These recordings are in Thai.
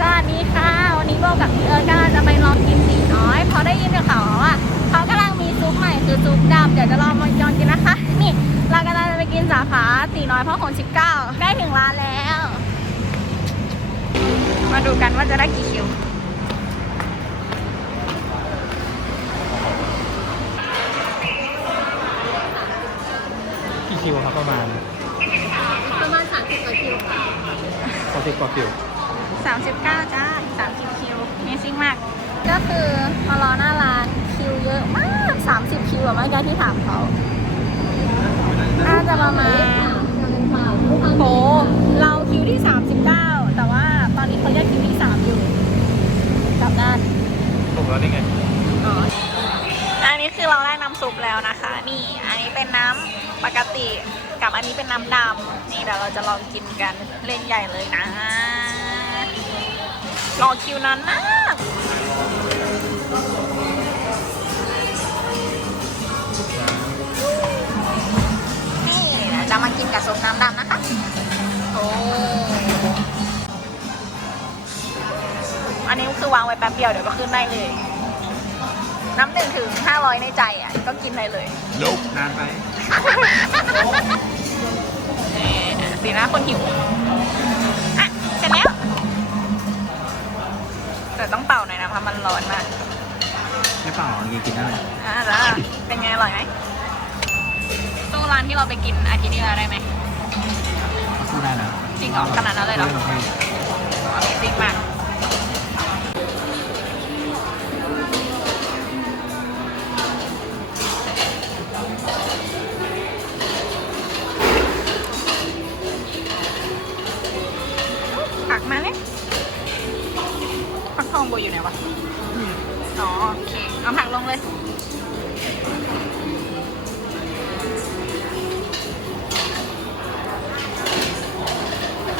สวัสดีค่ะ วันนี้โบกับพี่เอิร์ธกำลังจะไปลองกินตีน้อยเพราะได้ยินจากเขาว่าเขากำลังมีซุปใหม่คือซุปดำเดี๋ยวจะลองมาลองกินนะคะ นี่เรากำลังจะไปกินสาขาตีน้อยพระหล19ใกล้ถึงร้านแล้ว มาดูกันว่าจะได้กี่คิวกี่คิวครับประมาณประมาณ30กว่าคิวค่ะสามสิบกว่าคิว 39 จ้าอีก30 คิวเมซิ่งมาก ก็คือมารอหน้าร้านคิวเยอะมาก 30 คิวอะเมื่อกี้ที่ถามเขาน่าจะประมาณโหเราคิวที่ 39 แต่ว่าตอนนี้เขาแยกคิวที่ 3 อยู่กลับด้านถูกแล้วนี่ไงอ๋ออันนี้คือเราได้น้ำซุปแล้วนะคะ นี่อันนี้เป็นน้ำปกติกับอันนี้เป็นน้ำดำนี่เดี๋ยวเราจะลองกินกันเล่นใหญ่เลยนะ รอคิวนานมากนี่เดี๋ยวจะมากินกับซุปน้ำดำนะคะ โอ้อันนี้คือวางไว้แป๊บเดียวเดี๋ยวก็ขึ้นได้เลย น้ำหนึ่งถึงห้าร้อยในใจอะ ก็กินได้เลยนานไปนี่สีหน้าคนหิว ไม่เปล่ากินกินได้อะแล้วเป็นไงอร่อยไหมตู้ร้านที่เราไปกินอาทิตย์ที่แล้วได้ไหมสู้ได้นะจริงเหรอขนาดนั้นเลยเหรอ จริงมากผักมาเนี่ยผักทองโบอยู่ไหนวะ อ๋อโอเค เอาผักลงเลย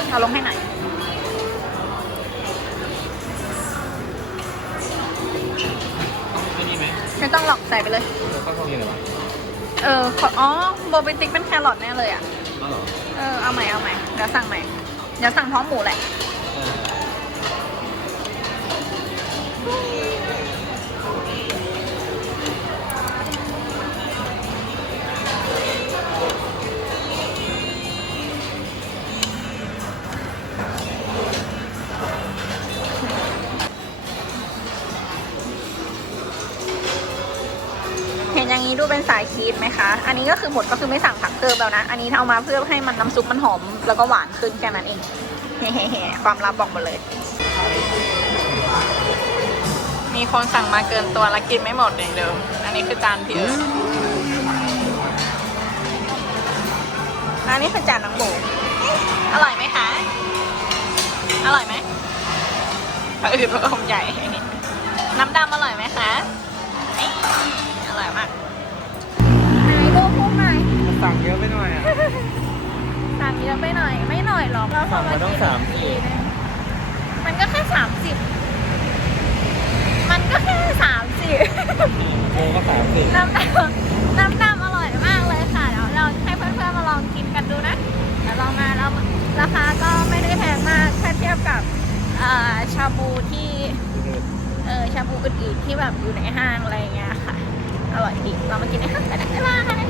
เอาลงให้หน่อยไม่มีไหมไม่ต้องหรอกใส่ไปเลยเราก็ต้องยังไงวะเออขออ๋อโบเป็นติ๊กเป็นแครอทแน่เลยอะ อ๋อเหรอเออ เอาใหม่เอาใหม่ เดี๋ยวสั่งใหม่ เดี๋ยวสั่งพร้อมหมูแหละ เออ นอย่างนี้ดูเป็นสายชีสไหมคะ อันนี้ก็คือหมดก็คือไม่สั่งผักเพิ่มแล้วนะ อันนี้เอามาเพื่อให้มันน้ำซุปมันหอมแล้วก็หวานขึ้นแค่นั้นเองเฮ้ๆๆความลับบอกหมดเลย มีคนสั่งมาเกินตัวแล้วกินไม่หมดอย่างเดิม อันนี้คือจานพี่เอิร์ธอันนี้คือจานน้องโบอร่อยไหมคะ อร่อยไหมเออพระอมใหญ่อันนี้น้ำดำอร่อย หน่อยอะสั่งเยอะไปหน่อย ไม่หน่อยหรอกเราสั่งมาต้องกินสามสิบทีนึงมันก็แค่สามสิบมันก็แค่สามสิบโมก็สามสิบน้ำดำน้ำดำอร่อยมากเลยค่ะเดี๋ยวเราให้เพื่อนๆมาลองกินกันดูนะเดี๋ยวลองมาแล้วราคาก็ไม่ได้แพงมากถ้าเทียบกับเอ่อชาบูที่เออชาบูอื่นๆที่แบบอยู่ในห้างอะไรอย่างเงี้ยค่ะ อร่อยดีเรามากินในห้างกันนะบ๊ายบาย